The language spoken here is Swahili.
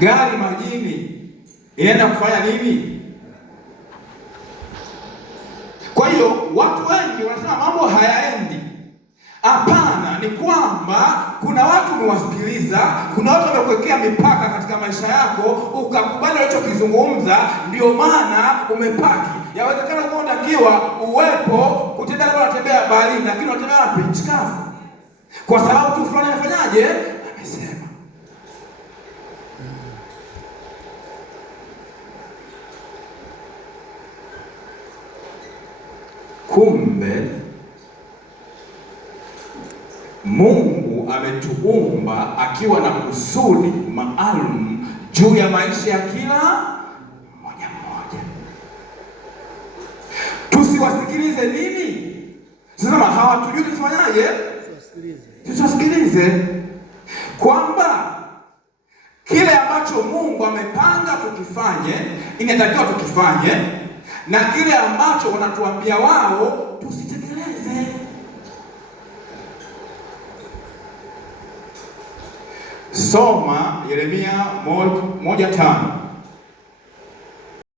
Gari majini inaenda kufanya nini? Kwa hiyo watu wengi wanasema mambo hayaendi. Hapana, ni kwamba kuna watu umewasikiliza, kuna watu wamekuwekea mipaka katika maisha yako, ukakubali unachokizungumza, ndio maana umepaki. Yawezekana kwa unatakiwa uwepo kutenda kama unatembea baharini, lakini unatembea na pinch kavu. Kwa sababu tu fulani amefanyaje? Amesema. Kumbe Mungu ametuumba akiwa na kusudi maalum juu ya maisha ya kila mmoja mmoja. Tusiwasikilize nini? Sasa hawatujui tufanyaje? Tusiwasikilize. Kwamba kile ambacho Mungu amepanga tukifanye, inatakiwa tukifanye, na kile ambacho wanatuambia wao tusitekeleze. Soma Yeremia 1:5.